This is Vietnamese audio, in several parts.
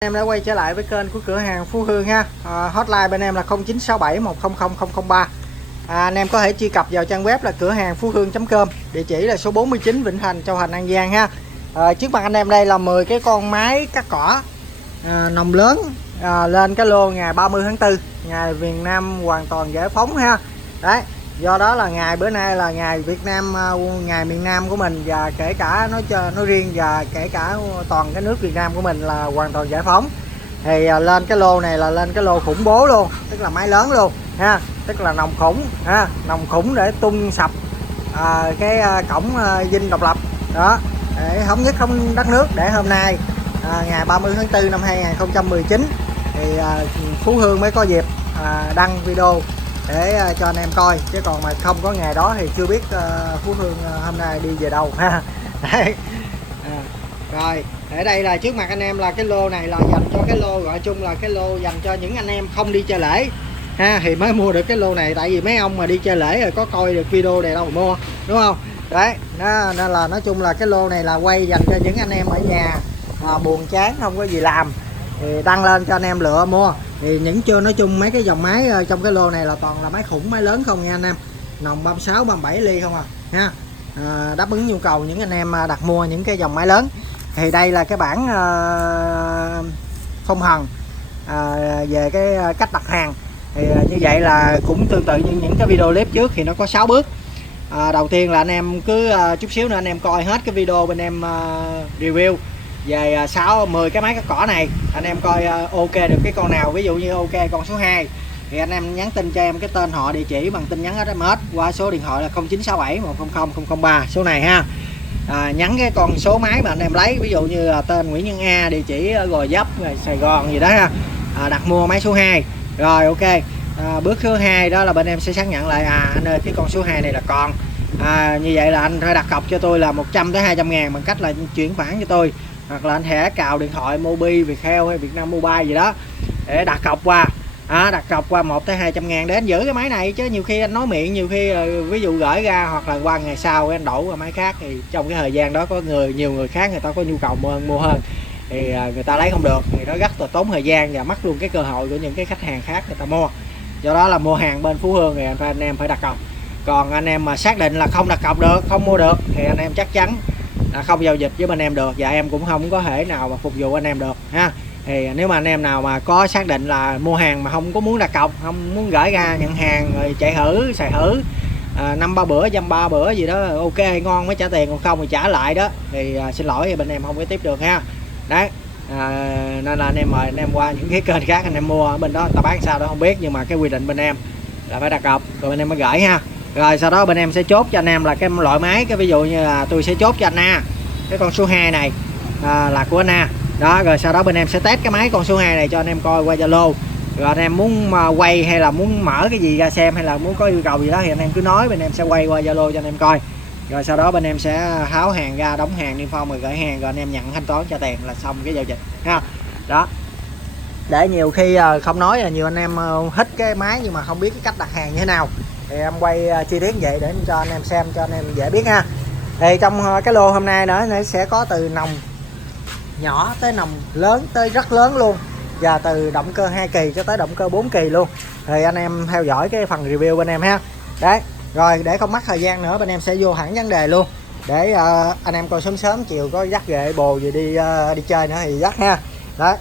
Em đã quay trở lại với kênh của cửa hàng Phú Hương ha. Hotline bên em là 0967 100 003. Anh em có thể truy cập vào trang web là cửa hàng phú hương.com, địa chỉ là số 49 Vĩnh Thành, Châu Thành, An Giang ha. Trước mặt anh em đây là 10 cái con máy cắt cỏ nòng lớn lên cái lô ngày 30 tháng 4, ngày Việt Nam hoàn toàn giải phóng ha. Đấy, do đó là ngày bữa nay là ngày Việt Nam, ngày miền Nam của mình, và kể cả nói riêng và kể cả toàn cái nước Việt Nam của mình là hoàn toàn giải phóng. Thì lên cái lô này là lên cái lô khủng bố luôn, tức là máy lớn luôn ha, tức là nòng khủng ha, nòng khủng để tung sập cái cổng dinh độc lập đó, để thống nhất đất nước. Để hôm nay ngày 30 tháng 4 năm 2019 thì Phú Hương mới có dịp đăng video để cho anh em coi, chứ còn mà không có ngày đó thì chưa biết Phú Hương hôm nay đi về đâu ha. Đấy. Rồi ở đây là trước mặt anh em là cái lô này là dành cho cái lô, gọi chung là cái lô dành cho những anh em không đi chơi lễ ha, thì mới mua được cái lô này. Tại vì mấy ông mà đi chơi lễ rồi có coi được video này đâu mà mua, đúng không? Đấy, nên là nói chung là cái lô này là quay dành cho những anh em ở nhà buồn chán không có gì làm thì đăng lên cho anh em lựa mua. Thì những chưa nói chung mấy cái dòng máy trong cái lô này là toàn là máy khủng, máy lớn không nha anh em, nòng 36 37 ly không ha. Đáp ứng nhu cầu những anh em đặt mua những cái dòng máy lớn. Thì đây là cái bản phong hần về cái cách đặt hàng. Thì như vậy là cũng tương tự như những cái video clip trước thì nó có 6 bước. Đầu tiên là anh em cứ chút xíu nữa anh em coi hết cái video bên em review về 10 cái máy cắt cỏ này. Anh em coi ok được cái con nào, ví dụ như ok con số 2 thì anh em nhắn tin cho em cái tên họ, địa chỉ bằng tin nhắn SMS qua số điện thoại là 0967 100 003 số này ha. Nhắn cái con số máy mà anh em lấy, ví dụ như là tên Nguyễn Nhân A, địa chỉ Gò Vấp, Sài Gòn gì đó ha. Đặt mua máy số 2 rồi ok. Bước thứ 2 đó là bên em sẽ xác nhận lại anh ơi cái con số 2 này là còn như vậy là anh phải đặt cọc cho tôi là 100 tới 200 ngàn bằng cách là chuyển khoản cho tôi, hoặc là anh hãy cào điện thoại Mobi, Viettel hay Vietnam Mobile gì đó để đặt cọc qua. Đặt cọc qua 1 tới 200 ngàn để anh giữ cái máy này, chứ nhiều khi anh nói miệng, nhiều khi ví dụ gửi ra hoặc là qua ngày sau anh đổ qua máy khác, thì trong cái thời gian đó có nhiều người khác người ta có nhu cầu mua hơn thì người ta lấy không được, thì nó rất là tốn thời gian và mất luôn cái cơ hội của những cái khách hàng khác người ta mua. Do đó là mua hàng bên Phú Hương thì anh em phải đặt cọc. Còn anh em mà xác định là không đặt cọc được, không mua được thì anh em chắc chắn là không giao dịch với bên em được, và em cũng không có thể nào mà phục vụ anh em được ha. Thì nếu mà anh em nào mà có xác định là mua hàng mà không có muốn đặt cọc, không muốn gửi ra nhận hàng rồi chạy thử xài thử 5-3 bữa dăm 3 bữa gì đó ok ngon mới trả tiền, còn không thì trả lại đó thì xin lỗi thì bên em không có tiếp được ha. Đấy, nên là anh em mời anh em qua những cái kênh khác anh em mua, ở bên đó người ta bán sao đó không biết, nhưng mà cái quy định bên em là phải đặt cọc rồi bên em mới gửi ha. Rồi sau đó bên em sẽ chốt cho anh em là cái loại máy, cái ví dụ như là tôi sẽ chốt cho anh A cái con số 2 này là của anh A đó. Rồi sau đó bên em sẽ test cái máy con số 2 này cho anh em coi qua Zalo. Rồi anh em muốn quay hay là muốn mở cái gì ra xem, hay là muốn có yêu cầu gì đó thì anh em cứ nói, bên em sẽ quay qua Zalo cho anh em coi. Rồi sau đó bên em sẽ tháo hàng ra, đóng hàng niêm phong rồi gửi hàng, rồi anh em nhận thanh toán trả tiền là xong cái giao dịch ha. Đó, để nhiều khi không nói là nhiều anh em thích cái máy nhưng mà không biết cái cách đặt hàng như thế nào, thì em quay chi tiết vậy để cho anh em xem, cho anh em dễ biết ha. Thì trong cái lô hôm nay nữa nó sẽ có từ nòng nhỏ tới nòng lớn tới rất lớn luôn, và từ động cơ 2 kỳ cho tới động cơ 4 kỳ luôn. Thì anh em theo dõi cái phần review bên em ha. Đấy, rồi để không mất thời gian nữa bên em sẽ vô hẳn vấn đề luôn, để anh em coi sớm chiều có dắt ghệ bồ gì đi chơi nữa thì dắt ha. Đấy,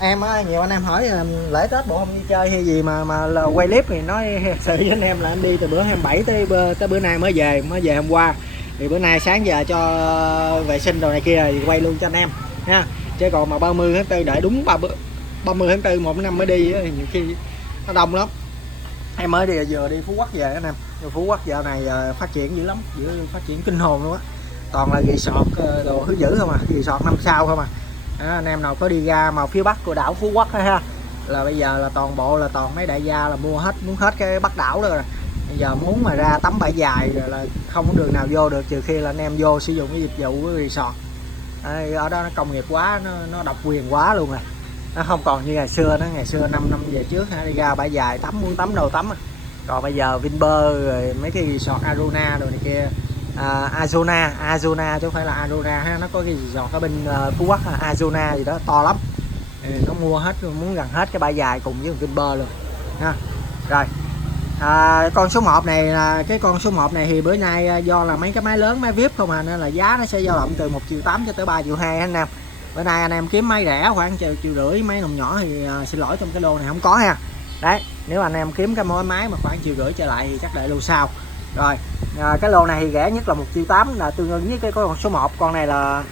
em nhiều anh em hỏi lễ Tết bộ không đi chơi hay gì mà quay clip thì nói sự với anh em là anh đi từ bữa 27 tới bữa nay mới về hôm qua, thì bữa nay sáng giờ cho vệ sinh đồ này kia thì quay luôn cho anh em nha. Chứ còn mà 30 tháng 4 đợi đúng 30 tháng 4 một năm mới đi thì nhiều khi nó đông lắm. Em mới vừa đi Phú Quốc về anh em. Phú Quốc dạo này phát triển dữ lắm, phát triển kinh hồn luôn á, toàn là resort đồ thứ dữ không resort 5 sao không anh em nào có đi ra mà phía bắc của đảo Phú Quốc ha, là bây giờ là toàn bộ là toàn mấy đại gia là muốn hết cái bắc đảo rồi. Bây giờ muốn mà ra tắm bãi dài rồi là không có đường nào vô được, trừ khi là anh em vô sử dụng cái dịch vụ của resort. Ở đó nó công nghiệp quá, nó độc quyền quá luôn nó không còn như ngày xưa. Ngày xưa 5 năm về trước đi ra bãi dài tắm, muốn tắm đâu tắm. Còn bây giờ Vinpearl rồi mấy cái resort Aruna rồi này kia, Azuna chứ không phải là Aruna ha, nó có cái resort ở bên Phú Quốc, Azuna gì đó to lắm. thì nó mua hết, muốn gần hết cái bãi dài cùng với con kim bơ luôn ha. Rồi con số 1 này là cái con số 1 này thì bữa nay do là mấy cái máy lớn, máy VIP không à, nên là giá nó sẽ dao động từ 1,8 triệu cho tới 3,2 triệu anh em. Bữa nay anh em kiếm máy rẻ khoảng 1,5 triệu, máy nòng nhỏ thì xin lỗi trong cái lô này không có ha. Đấy, nếu anh em kiếm cái máy mà khoảng 1,5 triệu trở lại thì chắc để lô sau. Rồi cái lô này thì rẻ nhất là 1,8 triệu, là tương ứng với cái con số 1. Con này là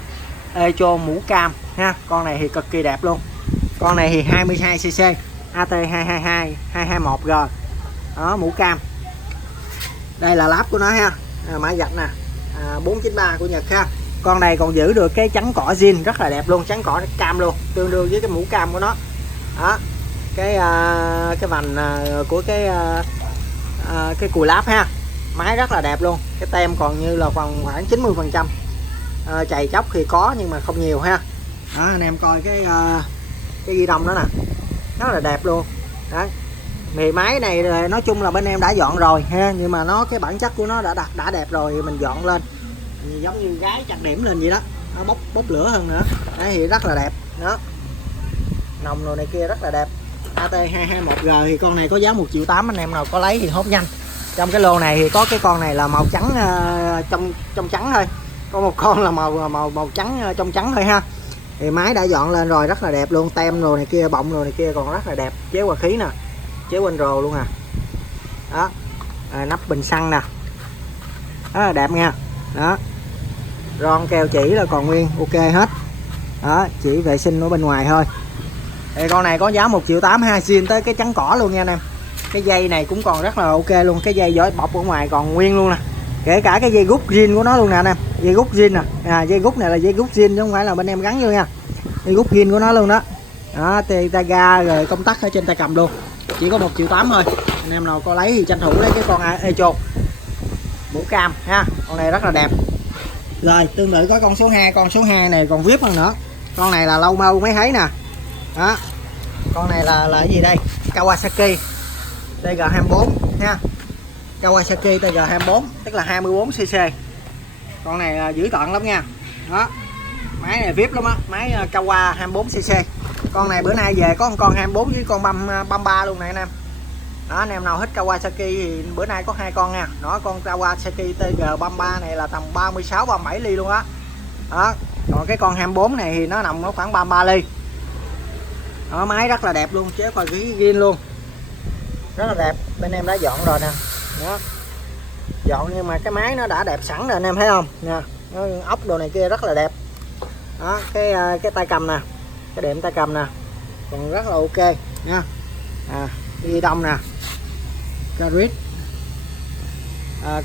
Echo mũ cam ha, con này thì cực kỳ đẹp luôn. Con này thì 22cc AT222 221G đó, mũ cam. Đây là láp của nó ha, mã vạch nè, 493 của Nhật ha. Con này còn giữ được cái chắn cỏ zin rất là đẹp luôn, chắn cỏ cam luôn, tương đương với cái mũ cam của nó đó. Cái vành của cái cùi láp ha, máy rất là đẹp luôn. Cái tem còn như là khoảng 90%, chày chóc thì có nhưng mà không nhiều ha. Đó, anh em coi cái ghi đông đó nè, rất là đẹp luôn. Đấy, thì máy này nói chung là bên em đã dọn rồi ha, nhưng mà nó cái bản chất của nó đã đẹp rồi thì mình dọn lên giống như gái chặt điểm lên vậy đó, nó bốc lửa hơn nữa. Đấy thì rất là đẹp đó, nòng đồ này kia rất là đẹp. AT221G thì con này có giá 1,8 triệu, anh em nào có lấy thì hốt nhanh. Trong cái lô này thì có cái con này là màu trắng, trong trắng thôi, có một con là màu trắng trong trắng thôi ha. Thì máy đã dọn lên rồi, rất là đẹp luôn, tem đồ này kia, bọng đồ này kia còn rất là đẹp, chế hòa khí nè, chế quanh rồ luôn à. Đó, nắp bình xăng nè, rất là đẹp nha. Đó, ron keo chỉ là còn nguyên ok hết đó, chỉ vệ sinh ở bên ngoài thôi. Thì con này có giá 1,8 triệu ha, zin tới cái trắng cỏ luôn nha anh em. Cái dây này cũng còn rất là ok luôn, cái dây vỏ bọc ở ngoài còn nguyên luôn nè, kể cả cái dây gút zin của nó luôn nè anh em. Dây gút zin nè, dây gút này là dây gút zin chứ không phải là bên em gắn vô nha, dây gút zin của nó luôn đó. Đó, tay ga rồi công tắc ở trên tay cầm luôn, chỉ có 1,8 triệu thôi. Anh em nào có lấy thì tranh thủ lấy cái con Echo mũ cam ha, con này rất là đẹp. Rồi tương tự có con số 2, con số 2 này còn VIP hơn nữa. Con này là lâu mau mới thấy nè. Đó, con này là cái gì đây, Kawasaki TG24 ha, Kawasaki TG24 tức là 24cc. Con này dữ tợn lắm nha. Đó, máy này VIP lắm á, máy Kawa 24cc. Con này bữa nay về có một con 24 với con 33 luôn này anh em. Đó, anh em nào thích Kawasaki thì bữa nay có 2 con nha. Nó con Kawasaki TG33 này là tầm 36 37 ly luôn á. Đó, còn cái con 24 này thì nó nằm nó khoảng 33 ly. Đó, máy rất là đẹp luôn, chế khoa khí zin luôn, rất là đẹp. Bên em đã dọn rồi nè. Đó, dọn nhưng mà cái máy nó đã đẹp sẵn rồi anh em thấy không nha, ốc đồ này kia rất là đẹp. Đó, cái tay cầm nè, cái đệm tay cầm nè còn rất là ok nha. Ghi đông nè, Carit.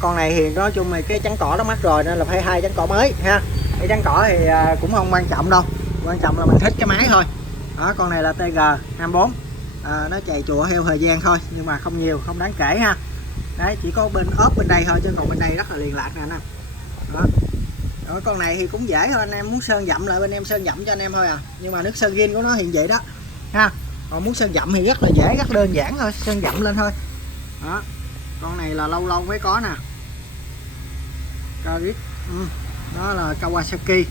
Con này thì nói chung là cái chắn cỏ nó mắc rồi nên là phải 2 chắn cỏ mới ha. Cái chắn cỏ thì cũng không quan trọng đâu, quan trọng là mình thích cái máy thôi. Đó, con này là TG24, nó chạy chùa theo thời gian thôi nhưng mà không nhiều, không đáng kể ha. Đấy, chỉ có bên ốp bên đây thôi chứ còn bên đây rất là liền lạc nè anh em. Đó. Đó, con này thì cũng dễ thôi, anh em muốn sơn dặm lại bên em sơn dặm cho anh em thôi à, nhưng mà nước sơn zin của nó hiện vậy đó ha. Còn muốn sơn dặm thì rất là dễ, rất đơn giản thôi, sơn dặm lên thôi. Đó, con này là lâu mới có nè, Carit, đó là Kawasaki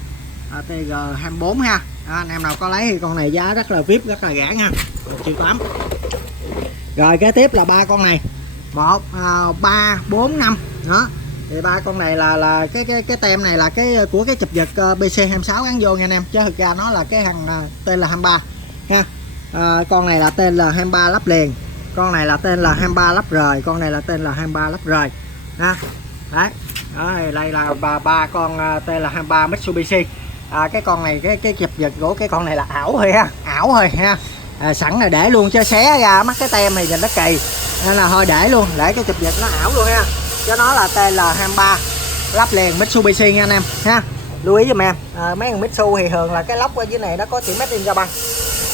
TG24 ha. Đó, anh em nào có lấy thì con này giá rất là VIP, rất là rẻ nha, 1,8 triệu. Rồi kế tiếp là 3 con này, 1 3 4 5 đó. Thì 3 con này là cái tem này là cái của cái chụp giật BC26 gắn vô nha anh em, chứ thực ra nó là cái hàng tên là 23 ha. Con này là tên là 23 lắp liền, con này là tên là 23 lắp rời, con này là tên là 23 lắp rời ha. Đấy, đó, đây là ba con tên là 23 Mitsubishi. Cái con này cái chụp giật của cái con này là ảo thôi ha, ảo thôi ha. Sẵn là để luôn chứ xé ra mất cái tem này nhìn nó kỳ nên là thôi để luôn, để cái chụp giật nó ảo luôn ha, chứ nó là tên là 23 lắp liền Mitsubishi nha anh em ha. Lưu ý giùm em, mấy thằng Mitsu thì thường là cái lốc ở dưới này nó có chữ made in Japan.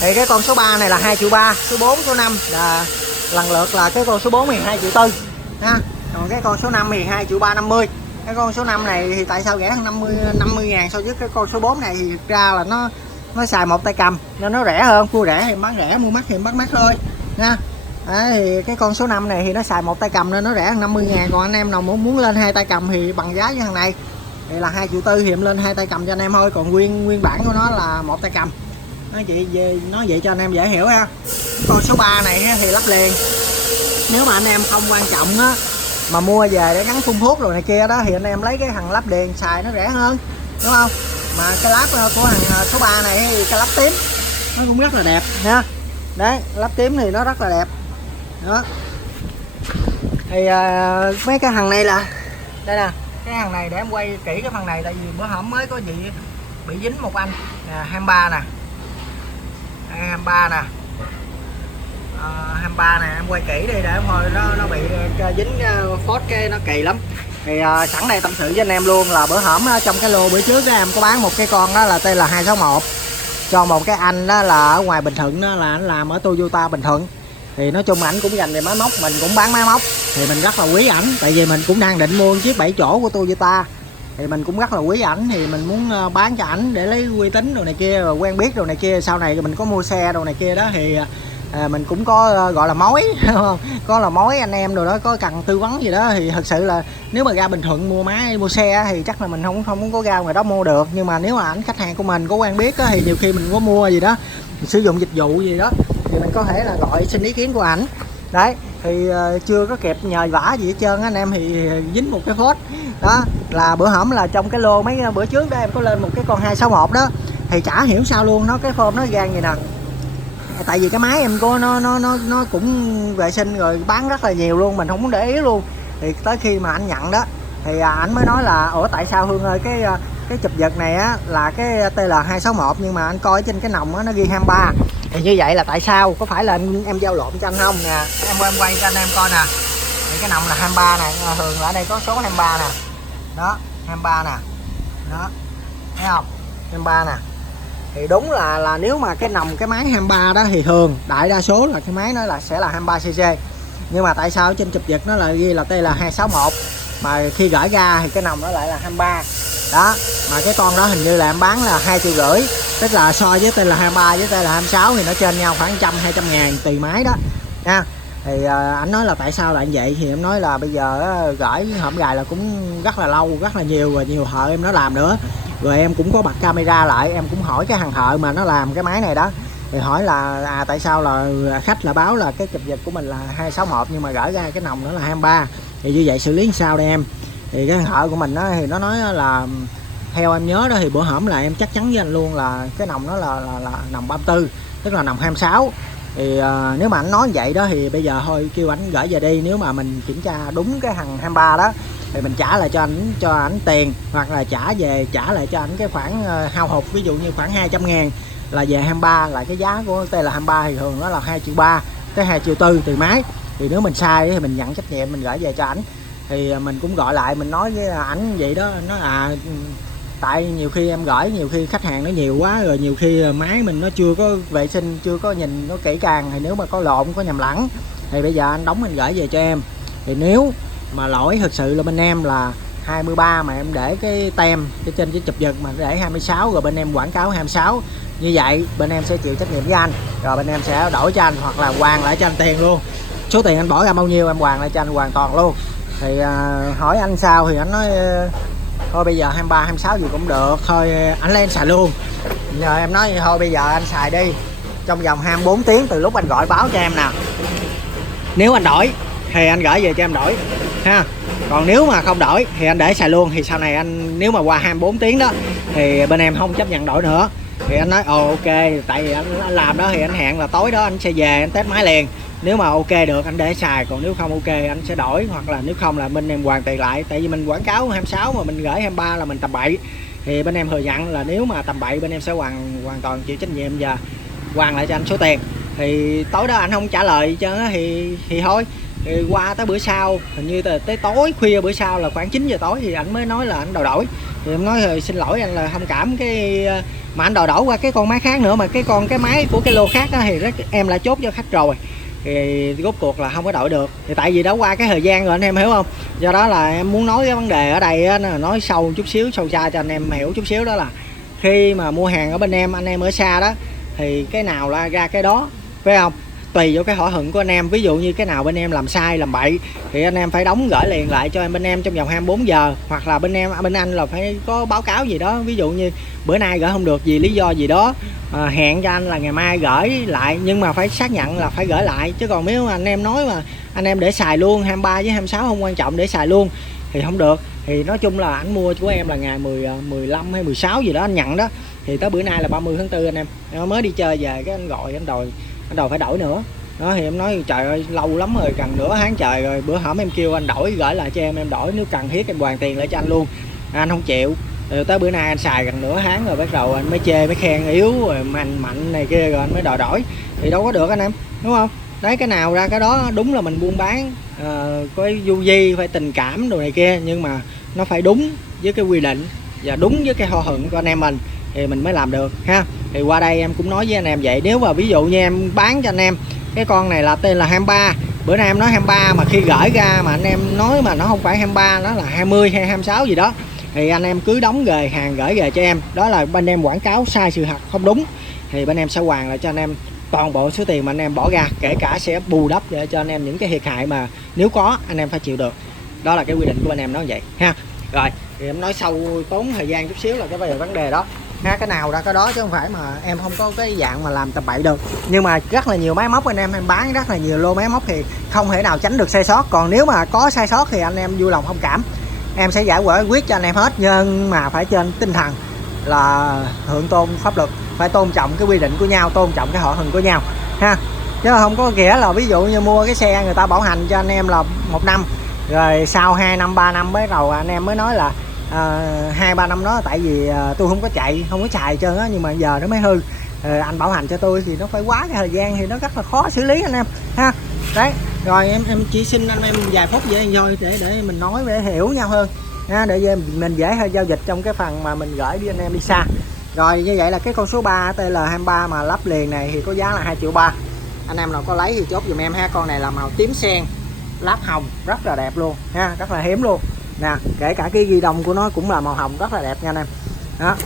Thì cái con số 3 này là 2,3 triệu, số 4 số 5 là lần lượt là cái con số 4 thì 2,4 triệu ha. Còn cái con số 5 thì 2,350 triệu. Cái con số 5 này thì tại sao rẻ hơn 50 ngàn so với cái con số 4 này, thì thực ra là nó xài một tay cầm nên nó rẻ hơn, mua rẻ thì bán rẻ, mua mắc thì bán mắc thôi nha. Đấy, thì cái con số 5 này thì nó xài một tay cầm nên nó rẻ hơn 50 ngàn. Còn anh em nào muốn lên 2 tay cầm thì bằng giá với thằng này thì là 2,4 triệu thì em lên 2 tay cầm cho anh em thôi. Còn nguyên bản của nó là một tay cầm nói vậy cho anh em dễ hiểu ha. Con số 3 này thì lắp liền. Nếu mà anh em không quan trọng á, mà mua về để gắn phun thuốc rồi này kia đó, thì anh em lấy cái thằng lắp liền xài nó rẻ hơn, đúng không? Mà cái lắp của thằng số 3 này thì cái lắp tím nó cũng rất là đẹp nha. Đấy, lắp tím thì nó rất là đẹp đó. Thì mấy cái thằng này là đây nè, cái thằng này để em quay kỹ cái phần này, tại vì bữa hổm mới có gì bị dính một anh 23 nè, 23 nè, 23 nè, em quay kỹ đi để thôi nó bị dính phốt cái nó kỳ lắm. Thì sẵn đây tâm sự với anh em luôn là bữa hổm trong cái lô bữa trước đó, em có bán một cái con đó là tên là 261 cho một cái anh đó là ở ngoài Bình Thuận đó, là anh làm ở Toyota Bình Thuận. Thì nói chung ảnh cũng dành về máy móc, mình cũng bán máy móc thì mình rất là quý ảnh, tại vì mình cũng đang định mua chiếc 7 chỗ của Toyota thì mình cũng rất là quý ảnh, thì mình muốn bán cho ảnh để lấy uy tín đồ này kia, rồi quen biết đồ này kia, sau này mình có mua xe đồ này kia đó thì mình cũng có gọi là mối có là mối anh em rồi đó, có cần tư vấn gì đó thì thật sự là nếu mà ra Bình Thuận mua máy mua xe thì chắc là mình không có ra ngoài đó mua được. Nhưng mà nếu mà ảnh khách hàng của mình có quen biết đó, thì nhiều khi mình có mua gì đó, mình sử dụng dịch vụ gì đó thì mình có thể là gọi xin ý kiến của ảnh. Đấy thì chưa có kịp nhờ vả gì hết trơn anh em, thì dính một cái phốt đó. Là bữa hổm là trong cái lô mấy bữa trước đó em có lên một cái con 261 đó, thì chả hiểu sao luôn, nó cái phôm nó gan vậy nè. Tại vì cái máy em có nó cũng vệ sinh rồi bán rất là nhiều luôn, mình không muốn để ý luôn. Thì tới khi mà anh nhận đó thì anh mới nói là ủa tại sao Hương ơi, cái chụp giật này á là cái TL261 nhưng mà anh coi trên cái nòng á nó ghi 23. Thì như vậy là tại sao, có phải là em giao lộn cho anh không nè? Em quay cho anh em coi nè, thì cái nòng là 23 nè, thường là ở đây có số 23 nè, đó 23 nè, đó thấy không, 23 nè. Thì đúng là nếu mà cái nòng cái máy 23 đó thì thường đại đa số là cái máy nó là sẽ là 23cc, nhưng mà tại sao trên chụp giật nó là ghi là TL261 mà khi gửi ra thì cái nòng nó lại là 23 đó. Mà cái con đó hình như là em bán là 2,5 triệu, tức là so với TL23 với TL26 thì nó trên nhau khoảng 100-200 ngàn tùy máy đó nha. Thì anh nói là tại sao lại như vậy, thì em nói là bây giờ gửi hộp gài là cũng rất là lâu, rất là nhiều, và nhiều thợ em nó làm nữa. Rồi em cũng có bật camera lại, em cũng hỏi cái thằng thợ mà nó làm cái máy này đó, thì hỏi là tại sao là khách là báo là cái chụp giật của mình là 261 nhưng mà gửi ra cái nòng nó là 23, thì như vậy xử lý sao đây em? Thì cái thằng thợ của mình đó, thì nó nói là theo em nhớ đó thì bữa hổm là em chắc chắn với anh luôn là cái nòng nó là nòng 34, tức là nòng 26. Thì nếu mà anh nói vậy đó thì bây giờ thôi kêu anh gửi về đi, nếu mà mình kiểm tra đúng cái thằng 23 đó thì mình trả lại cho ảnh tiền, hoặc là trả lại cho ảnh cái khoản hao hụt, ví dụ như khoảng 200 ngàn là về 23, là cái giá của TL23 thì thường nó là 2,3 triệu tới 2,4 triệu từ máy. Thì nếu mình sai thì mình nhận trách nhiệm, mình gửi về cho ảnh. Thì mình cũng gọi lại mình nói với ảnh vậy đó, nó tại nhiều khi em gửi, nhiều khi khách hàng nó nhiều quá rồi, nhiều khi máy mình nó chưa có vệ sinh, chưa có nhìn nó kỹ càng, thì nếu mà có lộn có nhầm lẫn thì bây giờ anh đóng mình gửi về cho em. Thì nếu mà lỗi thực sự là bên em là 23 mà em để cái tem cái trên cái chụp giật mà để 26 rồi bên em quảng cáo 26, như vậy bên em sẽ chịu trách nhiệm với anh, rồi bên em sẽ đổi cho anh hoặc là hoàn lại cho anh tiền luôn. Số tiền anh bỏ ra bao nhiêu em hoàn lại cho anh hoàn toàn luôn. Thì hỏi anh sao thì anh nói thôi bây giờ 23 26 gì cũng được, thôi anh lên xài luôn. Giờ em nói thôi bây giờ anh xài đi trong vòng 24 tiếng từ lúc anh gọi báo cho em nè, nếu anh đổi thì anh gửi về cho em đổi ha, còn nếu mà không đổi thì anh để xài luôn. Thì sau này anh nếu mà qua 24 tiếng đó thì bên em không chấp nhận đổi nữa. Thì anh nói ok, tại vì anh làm đó thì anh hẹn là tối đó anh sẽ về anh test máy liền, nếu mà ok được anh để xài, còn nếu không ok anh sẽ đổi, hoặc là nếu không là bên em hoàn tiền lại. Tại vì mình quảng cáo 26 mà mình gửi 23 là mình tầm bậy, thì bên em thừa nhận là nếu mà tầm bậy bên em sẽ hoàn toàn chịu trách nhiệm và hoàn lại cho anh số tiền. Thì tối đó anh không trả lời cho nó thì thôi. Thì qua tới bữa sau, hình như tới tối khuya bữa sau là khoảng 9 giờ tối thì anh mới nói là anh đòi đổi. Thì em nói xin lỗi anh là thông cảm, cái mà anh đòi đổi qua cái con máy khác nữa, mà cái máy của cái lô khác đó thì em đã chốt cho khách rồi, thì rốt cuộc là không có đổi được. Thì tại vì đã qua cái thời gian rồi anh em hiểu không, do đó là em muốn nói cái vấn đề ở đây á, nói sâu chút xíu, sâu xa cho anh em hiểu chút xíu, đó là khi mà mua hàng ở bên em, anh em ở xa đó thì cái nào là ra cái đó, phải không? tùy vô cái thỏa thuận của anh em. Ví dụ như cái nào bên em làm sai làm bậy thì anh em phải đóng gửi liền lại cho bên em trong vòng 24 giờ, hoặc là bên anh là phải có báo cáo gì đó, ví dụ như bữa nay gửi không được vì lý do gì đó, hẹn cho anh là ngày mai gửi lại, nhưng mà phải xác nhận là phải gửi lại. Chứ còn nếu mà anh em nói mà anh em để xài luôn 23 với 26 không quan trọng, để xài luôn thì không được. Thì nói chung là anh mua của em là ngày 15 hay 16 gì đó anh nhận đó, thì tới bữa nay là 30 tháng 4 anh em mới đi chơi về, cái anh gọi anh đòi phải đổi nữa đó. Thì em nói trời ơi lâu lắm rồi, gần nửa tháng trời rồi, bữa hổm em kêu anh đổi gửi lại cho em đổi, nếu cần thiết em hoàn tiền lại cho anh luôn, anh không chịu. Rồi tới bữa nay anh xài gần nửa tháng rồi, bắt đầu anh mới chê mới khen yếu rồi mạnh này kia, rồi anh mới đòi đổi, thì đâu có được anh em, đúng không? Đấy, cái nào ra cái đó. Đúng là mình buôn bán có du di phải tình cảm đồ này kia, nhưng mà nó phải đúng với cái quy định và đúng với cái thỏa thuận của anh em mình thì mình mới làm được ha. Thì qua đây em cũng nói với anh em vậy, nếu mà ví dụ như em bán cho anh em cái con này là tên là 23, bữa nay em nói 23 mà khi gửi ra mà anh em nói mà nó không phải 23, nó là 20 hay 26 gì đó, thì anh em cứ đóng về hàng gửi về cho em, đó là bên em quảng cáo sai sự thật không đúng, thì bên em sẽ hoàn lại cho anh em toàn bộ số tiền mà anh em bỏ ra, kể cả sẽ bù đắp để cho anh em những cái thiệt hại mà nếu có anh em phải chịu được. Đó là cái quy định của anh em nói vậy ha. Rồi thì em nói sâu tốn thời gian chút xíu là cái về vấn đề đó ha, cái nào ra cái đó chứ không phải mà em không có cái dạng mà làm tầm bậy được. Nhưng mà rất là nhiều máy móc anh em bán rất là nhiều lô máy móc thì không thể nào tránh được sai sót, còn nếu mà có sai sót thì anh em vui lòng thông cảm, em sẽ giải quyết cho anh em hết, nhưng mà phải trên tinh thần là thượng tôn pháp luật, phải tôn trọng cái quy định của nhau, tôn trọng cái thỏa thuận của nhau ha. Chứ không có nghĩa là ví dụ như mua cái xe người ta bảo hành cho anh em là 1 năm, rồi sau 2 năm 3 năm mới đầu anh em mới nói là 2-3 năm đó tại vì tôi không có chạy không có xài trơn á, nhưng mà giờ nó mới hư, anh bảo hành cho tôi thì nó phải quá cái thời gian, thì nó rất là khó xử lý anh em ha. Đấy, rồi em chỉ xin anh em vài phút vậy thôi để mình nói để hiểu nhau hơn ha, để mình dễ hơn giao dịch trong cái phần mà mình gửi đi anh em đi xa. Rồi như vậy là cái con số 3 TL23 mà lắp liền này thì có giá là 2,3 triệu. Anh em nào có lấy thì chốt dùm em ha. Con này là màu tím sen lắp hồng rất là đẹp luôn ha, rất là hiếm luôn nè, kể cả cái ghi đông của nó cũng là màu hồng rất là đẹp nha anh em đó.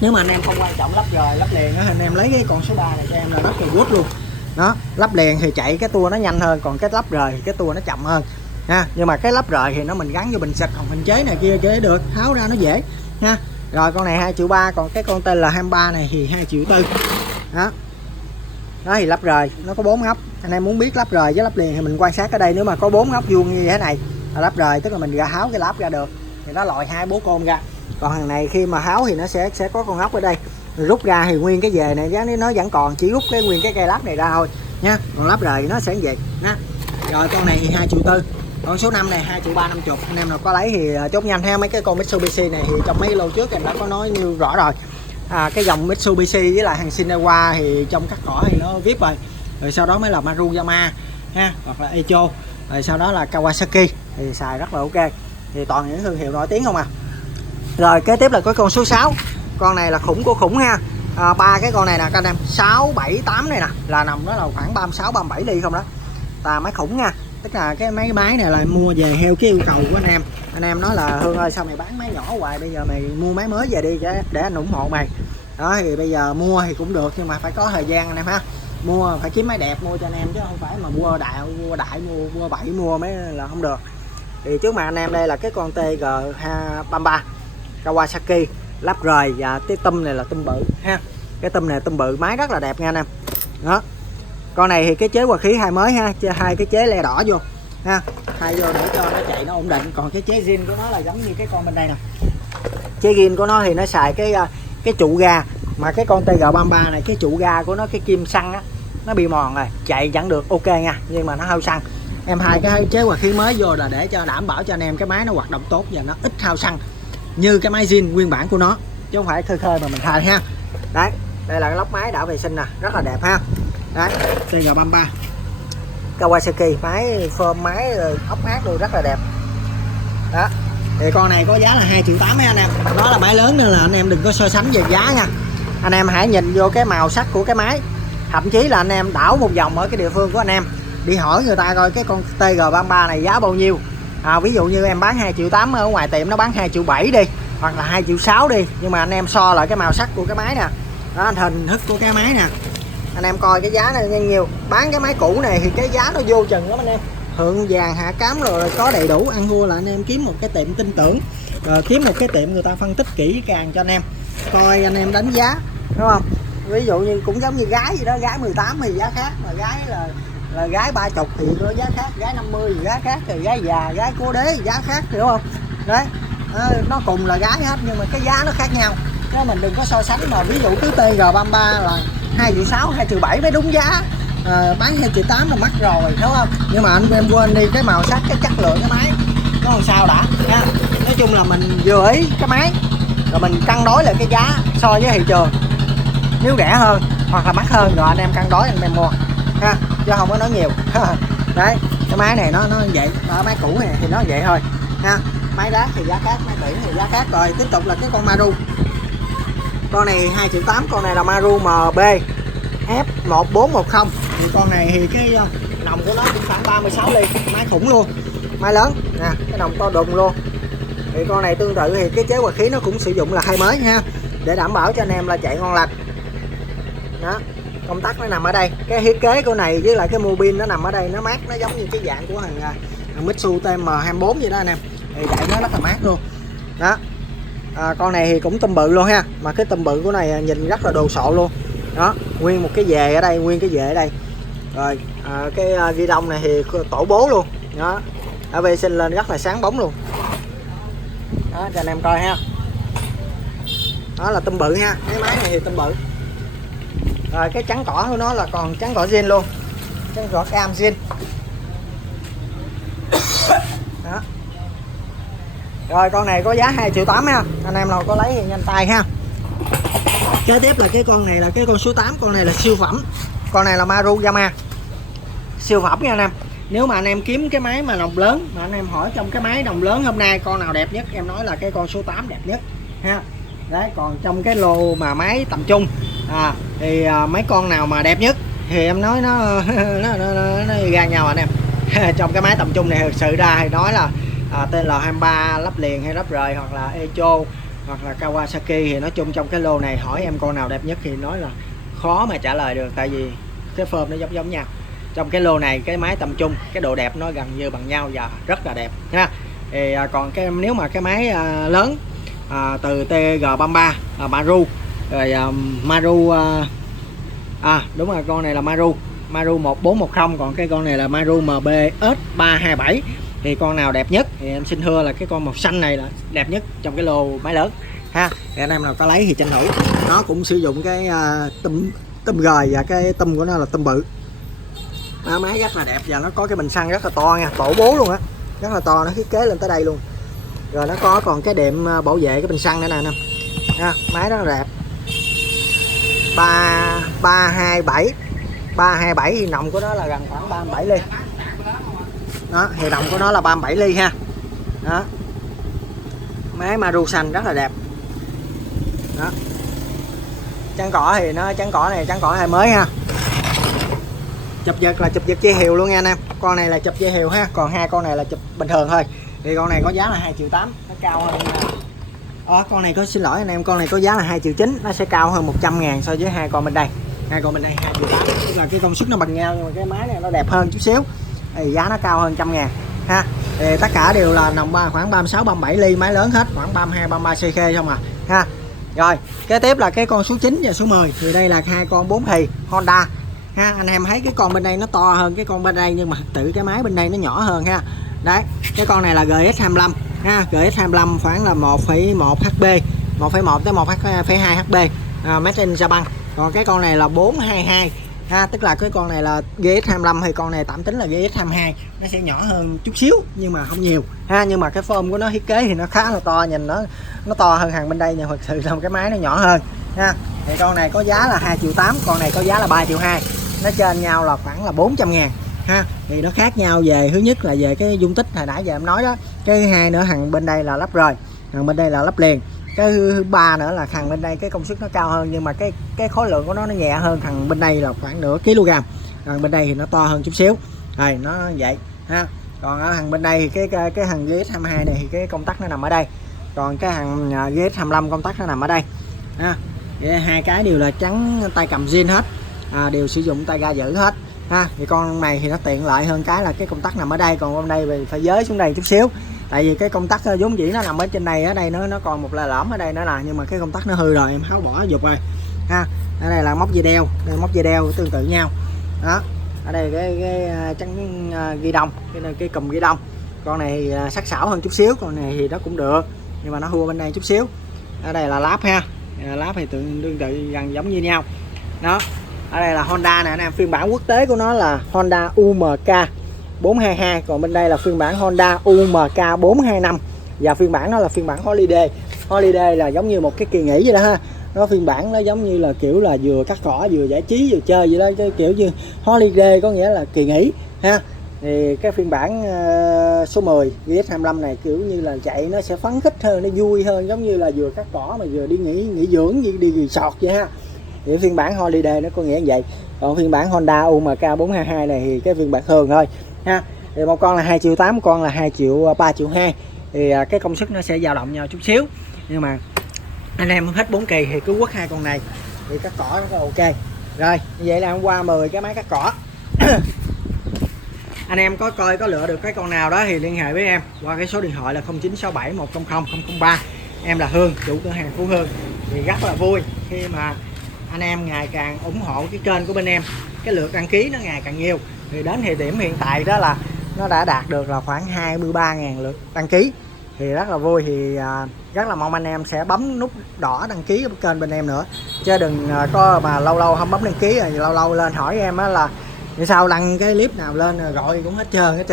Nếu mà anh em không quan trọng lắp rồi lắp liền đó, anh em lấy cái con số 3 này cho em là lắp từ bút luôn đó. Lắp liền thì chạy cái tua nó nhanh hơn, còn cái lắp rời thì cái tua nó chậm hơn ha. Nhưng mà cái lắp rời thì nó mình gắn vô bình xịt, còn hình chế này kia chế được, tháo ra nó dễ ha. Rồi con này 2,3 triệu, còn cái con tên là 23 này thì 2,4 triệu đó. Đó thì lắp rời nó có 4 ngóc, anh em muốn biết lắp rời với lắp liền thì mình quan sát ở đây. Nếu mà có 4 ngóc vuông như thế này là lắp rời, tức là mình tháo cái lắp ra được thì nó lòi 2 bố côn ra. Còn thằng này khi mà tháo thì nó sẽ có con ngóc ở đây, rồi rút ra thì nguyên cái về này nó vẫn còn, chỉ rút cái nguyên cái cây lắp này ra thôi nha. Còn lắp rời thì nó sẽ như vậy nha. Rồi con này thì 2,4 triệu, con số 5 này 2,3 triệu 50. Anh em nào có lấy thì chốt nhanh ha. Mấy cái con Mitsubishi này thì trong mấy lô trước em đã có nói như rõ rồi. Cái dòng Mitsubishi với lại hàng Shinnewa thì trong các cỏ thì nó VIP rồi sau đó mới là Maruyama ha, hoặc là Echo, rồi sau đó là Kawasaki thì xài rất là ok, thì toàn những thương hiệu nổi tiếng không à. Rồi kế tiếp là cái con số 6, con này là khủng của khủng ha. Ba cái con này nè các anh em, 6, 7, 8 này nè là nằm đó là khoảng 36, 37 ly không đó, máy khủng nha. Tức là cái máy này là mua về theo cái yêu cầu của anh em nói là Hương ơi sao mày bán máy nhỏ hoài, bây giờ mày mua máy mới về đi để anh ủng hộ mày đó. Thì bây giờ mua thì cũng được, nhưng mà phải có thời gian anh em ha. Mua phải kiếm máy đẹp mua cho anh em, chứ không phải mà mua mua bậy mua mấy là không được. Thì trước mặt anh em đây là cái con TG33 Kawasaki lắp rời, và cái tum này là tum bự ha. Cái tum này tum bự, máy rất là đẹp nha anh em đó. Con này thì cái chế hòa khí hai mới ha, hai cái chế le đỏ vô ha, hai vô để cho nó chạy nó ổn định. Còn cái chế zin của nó là giống như cái con bên đây nè, chế zin của nó thì nó xài cái trụ ga, mà cái con TG33 này cái trụ ga của nó, cái kim xăng á, nó bị mòn rồi, chạy vẫn được ok nha, nhưng mà nó hao xăng. Em hai cái chế hòa khí mới vô là để cho đảm bảo cho anh em cái máy nó hoạt động tốt và nó ít hao xăng như cái máy zin nguyên bản của nó, chứ không phải khơi mà mình thay ha. Đấy, đây là cái lốc máy đảo vệ sinh nè, rất là đẹp ha. Đấy, TG33 Kawasaki, máy phơm máy ốc ác luôn, rất là đẹp đó. Thì con này có giá là 2,8 triệu mấy anh em, nó là máy lớn nên là anh em đừng có so sánh về giá nha. Anh em hãy nhìn vô cái màu sắc của cái máy, thậm chí là anh em đảo một vòng ở cái địa phương của anh em, đi hỏi người ta coi cái con TG33 này giá bao nhiêu. Ví dụ như em bán 2,8 triệu ở ngoài tiệm nó bán 2,7 triệu đi, hoặc là 2,6 triệu đi, nhưng mà anh em so lại cái màu sắc của cái máy nè đó, hình thức của cái máy nè anh em coi cái giá này nhiều. Bán cái máy cũ này thì cái giá nó vô chừng lắm anh em, thượng vàng hạ cám rồi có đầy đủ. Ăn thua là anh em kiếm một cái tiệm tin tưởng, rồi kiếm một cái tiệm người ta phân tích kỹ càng cho anh em coi, anh em đánh giá, đúng không? Ví dụ như cũng giống như gái gì đó, gái 18 thì giá khác, mà gái là gái 30 thì có giá khác, gái 50 thì giá khác, rồi gái già, gái cô đế thì giá khác, hiểu không? Đấy, nó cùng là gái hết nhưng mà cái giá nó khác nhau. Đó, mình đừng có so sánh mà ví dụ cái TG33 là 2,6 triệu, 2,7 triệu mới đúng giá, bán 2,8 triệu là mắc rồi, đúng không? Nhưng mà anh em quên đi cái màu sắc, cái chất lượng cái máy nó làm sao đã nha. Nói chung là mình vừa ý cái máy rồi mình cân đối lại cái giá so với thị trường, nếu rẻ hơn hoặc là mắc hơn rồi anh em cân đối anh em mua ha, chứ không có nói nhiều. Đấy, cái máy này nó vậy, máy cũ này thì nó vậy thôi ha. Máy đá thì giá khác, máy biển thì giá khác. Rồi tiếp tục là cái con Maru, con này 2,8 triệu, con này là Maru MB F1410. Thì con này thì cái nòng của nó cũng khoảng 36 ly, máy khủng luôn, máy lớn nè, cái nòng to đùng luôn. Thì con này tương tự thì cái chế hòa khí nó cũng sử dụng là hai mới ha, để đảm bảo cho anh em là chạy ngon lành. Đó, công tắc nó nằm ở đây, cái thiết kế của này với lại cái mô pin nó nằm ở đây, nó mát, nó giống như cái dạng của thằng Mitsu TM24 vậy đó anh em, thì chạy nó rất là mát luôn. Đó, con này thì cũng tùm bự luôn ha, mà cái tùm bự của này nhìn rất là đồ sộ luôn. Đó, nguyên một cái về ở đây, nguyên cái về ở đây. Rồi cái ghi đông này thì tổ bố luôn. Đó, ở vệ sinh lên rất là sáng bóng luôn. Đó, cho anh em coi ha. Đó là tùm bự ha, cái máy này thì tùm bự. Rồi cái trắng cỏ của nó là còn trắng cỏ zin luôn, trắng cỏ cam zin. Đó. Rồi con này có giá 2,8 triệu ha, anh em nào có lấy thì nhanh tay ha. Kế tiếp là cái con này là cái con số 8, con này là siêu phẩm, con này là Maru Yamaha siêu phẩm nha anh em. Nếu mà anh em kiếm cái máy mà đồng lớn mà anh em hỏi trong cái máy đồng lớn hôm nay con nào đẹp nhất, em nói là cái con số 8 đẹp nhất ha. Đấy, còn trong cái lô mà máy tầm trung thì mấy con nào mà đẹp nhất thì em nói nó ra nhau anh em. Trong cái máy tầm trung này thực sự ra thì nói là tên L23 lắp liền hay lắp rời, hoặc là Echo hoặc là Kawasaki, thì nói chung trong cái lô này hỏi em con nào đẹp nhất thì nói là khó mà trả lời được, tại vì cái form nó giống nhau. Trong cái lô này cái máy tầm trung cái độ đẹp nó gần như bằng nhau và rất là đẹp ha. Thì còn cái nếu mà cái máy lớn từ TG33 Maru, rồi Maru đúng rồi, con này là Maru 1410, còn cái con này là Maru MBS327. Thì con nào đẹp nhất thì em xin thưa là cái con màu xanh này là đẹp nhất trong cái lô máy lớn ha. Thì anh em nào có lấy thì tranh thủ. Nó cũng sử dụng cái tùm gời và cái tùm của nó là tùm bự. Máy rất là đẹp và nó có cái bình xăng rất là to nha, tổ bố luôn á, rất là to, nó thiết kế lên tới đây luôn. Rồi nó có còn cái đệm bảo vệ cái bình xăng nữa nè anh em ha. Máy rất là đẹp. 327 thì nòng của nó là gần khoảng 37 ly. Đó, thì nòng của nó là 37 ly ha. Đó, máy Maru xanh rất là đẹp. Đó, trắng cỏ thì nó trắng cỏ hai mới ha. Chụp giật là chụp giật dây hiệu luôn nha anh em. Con này là chụp dây hiệu ha, còn hai con này là chụp bình thường thôi. Thì con này có giá là 2,8 triệu, nó cao hơn. Con này có, xin lỗi anh em, con này có giá là 2,9 triệu, nó sẽ cao hơn 100.000 so với hai con bên đây. Hai con bên đây 2,8 triệu, tức là cái công suất nó bằng nhau, nhưng mà cái máy này nó đẹp hơn chút xíu thì giá nó cao hơn 100.000 ha. Thì tất cả đều là nòng khoảng 36 37 ly, máy lớn hết, khoảng 32 33 cc không ha. Rồi kế tiếp là cái con số 9 và số 10. Thì đây là hai con 4 thì Honda ha. Anh em thấy cái con bên đây nó to hơn cái con bên đây, nhưng mà tự cái máy bên đây nó nhỏ hơn ha. Đấy, cái con này là GX25 ha, GX25 khoảng là 1,1 HP, 1,1 tới 1,2 HP, made in Japan. Còn cái con này là 422 ha, tức là cái con này là GX25 thì con này tạm tính là GX22, nó sẽ nhỏ hơn chút xíu nhưng mà không nhiều ha. Nhưng mà cái form của nó thiết kế thì nó khá là to, nhìn nó to hơn hàng bên đây, nhưng thật sự là cái máy nó nhỏ hơn ha. Thì con này có giá là 2,8 triệu, con này có giá là 3,2 triệu, nó trên nhau là khoảng là 400.000 ha. Thì nó khác nhau về thứ nhất là về cái dung tích hồi nãy giờ em nói đó, cái thứ hai nữa hàng bên đây là lắp rời, hàng bên đây là lắp liền. Cái thứ ba nữa là thằng bên đây cái công suất nó cao hơn, nhưng mà cái khối lượng của nó nhẹ hơn, thằng bên đây là khoảng nửa kg, thằng bên đây thì nó to hơn chút xíu. Rồi nó vậy ha. Còn ở thằng bên đây thì cái thằng GX22 này thì cái công tắc nó nằm ở đây, còn cái thằng GX25 công tắc nó nằm ở đây ha. Hai cái đều là trắng tay cầm zin hết. đều sử dụng tay ga giữ hết ha. Thì con này thì nó tiện lợi hơn cái là cái công tắc nằm ở đây, còn bên đây thì phải giới xuống đây chút xíu, tại vì cái công tắc vốn dĩ nó nằm ở trên này, ở đây nó còn một là lõm ở đây nữa nè, nhưng mà cái công tắc nó hư rồi em tháo bỏ dục rồi ha. Ở đây là móc dây đeo, đây móc dây đeo tương tự nhau đó. Ở đây cái trắng ghi đông, cái cùm ghi đông, con này sắc sảo hơn chút xíu, con này thì nó cũng được nhưng mà nó thua bên đây chút xíu. Ở đây là láp ha, láp thì tương tự gần giống như nhau đó. Ở đây là Honda nè anh em, phiên bản quốc tế của nó là Honda UMK 422, còn bên đây là phiên bản Honda UMK 425 và phiên bản nó là phiên bản Holiday. Holiday là giống như một cái kỳ nghỉ vậy đó ha, nó phiên bản nó giống như là kiểu là vừa cắt cỏ vừa giải trí vừa chơi vậy đó, cái kiểu như Holiday có nghĩa là kỳ nghỉ ha. Thì cái phiên bản số 10 GX25 này kiểu như là chạy nó sẽ phấn khích hơn, nó vui hơn, giống như là vừa cắt cỏ mà vừa đi nghỉ dưỡng, đi resort vậy ha. Thì phiên bản Holiday nó có nghĩa như vậy, còn phiên bản Honda UMK 422 này thì cái phiên bản thường thôi ha. Thì một con là 2,8 triệu, con là 2,3 triệu, 2 triệu. Thì cái công suất nó sẽ dao động nhau chút xíu, nhưng mà anh em hết 4 kỳ thì cứ quất hai con này thì cắt cỏ nó ok. Rồi như vậy là hôm qua 10 cái máy cắt cỏ anh em có coi có lựa được cái con nào đó thì liên hệ với em qua cái số điện thoại là 0967 100 003. Em là Hương, chủ cửa hàng Phú Hương. Thì rất là vui khi mà anh em ngày càng ủng hộ cái kênh của bên em, cái lượt đăng ký nó ngày càng nhiều. Thì đến thời điểm hiện tại đó là nó đã đạt được là khoảng 23.000 lượt đăng ký, thì rất là vui. Thì rất là mong anh em sẽ bấm nút đỏ đăng ký của kênh bên em nữa, chứ đừng có mà lâu không bấm đăng ký rồi lâu lên hỏi em á là vì sao đăng cái clip nào lên gọi cũng hết trơn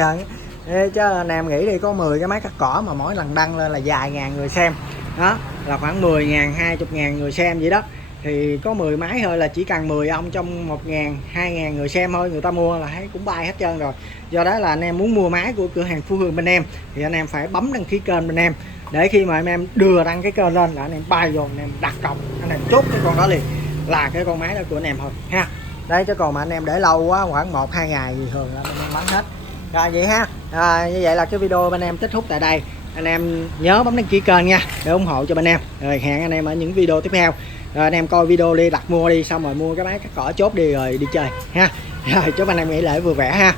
chứ anh em nghĩ đi, có 10 cái máy cắt cỏ mà mỗi lần đăng lên là vài ngàn người xem đó, là khoảng 10.000 20.000 người xem vậy đó, thì có 10 máy thôi là chỉ cần 10 ông trong 1.000 2.000 người xem thôi, người ta mua là thấy cũng bay hết trơn rồi. Do đó là anh em muốn mua máy của cửa hàng Phú Hương bên em thì anh em phải bấm đăng ký kênh bên em, để khi mà anh em đưa đăng cái kênh lên là anh em bay vô, anh em đặt cọc, anh em chốt cái con đó liền là cái con máy đó của anh em thôi ha. Đấy, chứ còn mà anh em để lâu quá khoảng 1-2 ngày thì thường là anh em bán hết rồi vậy ha. Như vậy là cái video bên em kết thúc tại đây. Anh em nhớ bấm đăng ký kênh nha để ủng hộ cho bên em. Rồi hẹn anh em ở những video tiếp theo. Rồi anh em coi video đi, đặt mua đi, xong rồi mua cái máy cắt cỏ chốt đi rồi đi chơi ha. Rồi chúc anh em nghỉ lễ vui vẻ ha.